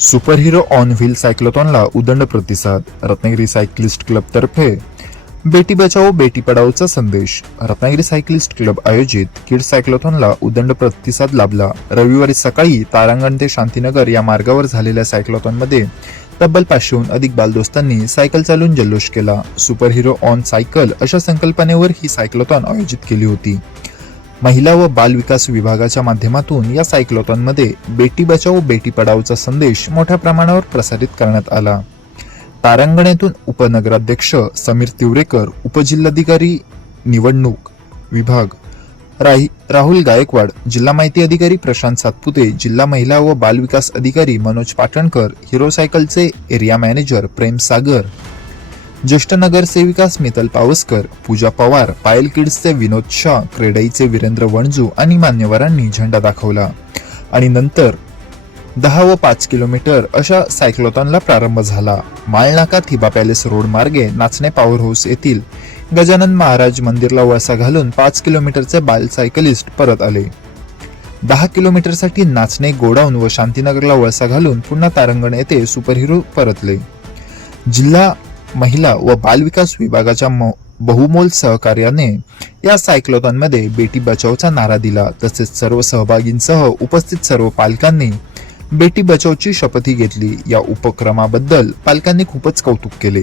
Super hero on wheel सायक्लोथॉनला उदंड प्रतिसाद. Ratnagiri सायक्लिस्ट club तर्फे बेटी बचाओ बेटी पढाओचा संदेश. रत्नागिरी सायक्लिस्ट क्लब आयोजित किड सायक्लोथॉनला उदंड प्रतिसाद लाभला. रविवारी सकाळी तारांगण ते शांतीनगर या मार्गावर झालेल्या सायक्लोथॉनमध्ये तब्बल 500हून अधिक बालदोस्तांनी सायकल चालवून जल्लोष केला. सुपर हिरो ऑन सायकल अशा संकल्पनेवर ही सायक्लोथॉन आयोजित केली होती. महिला व बाल विकास विभागाच्या माध्यमातून या सायक्लोथॉनमध्ये बेटी बचाओ बेटी पढाओचा संदेश मोठ्या प्रमाणावर प्रसारित करण्यात आला. तारांगण येथून उपनगराध्यक्ष समीर तिवरेकर, उपजिल्हाधिकारी निवडणूक विभाग राहुल गायकवाड, जिल्हा माहिती अधिकारी प्रशांत सातपुते, जिल्हा महिला व बाल विकास अधिकारी मनोज पाटणकर, हिरो सायकलचे एरिया मॅनेजर प्रेम सागर, ज्येष्ठ नगरसेविका स्मितल पावसकर, पूजा पवार, पायल किड्सचे विनोद शाह, क्रेडाईचे वीरेंद्र वणजू आणि मान्यवरांनी झेंडा दाखवला आणि नंतर 10 व 5 किलोमीटर अशा सायक्लोथॉनला प्रारंभ झाला. माळनाका थिबा पॅलेस रोड मार्गे नाचणे पॉवर हाऊस येथील गजानन महाराज मंदिरला वळसा घालून 5 किलोमीटरचे बाल सायकलिस्ट परत आले. 10 किलोमीटरसाठी नाचणे गोडाऊन व शांतीनगरला वळसा घालून पुन्हा तारांगण येथे सुपर हिरो परतले. जिल्हा महिला व बाल विकास विभागाच्या बहुमोल सहकार्याने या सायक्लोथॉनमध्ये बेटी बचाओचा नारा दिला. तसेच सर्व सहभागींसह उपस्थित सर्व पालकांनी बेटी बचाओची शपथही घेतली. या उपक्रमाबद्दल पालकांनी खूपच कौतुक केले.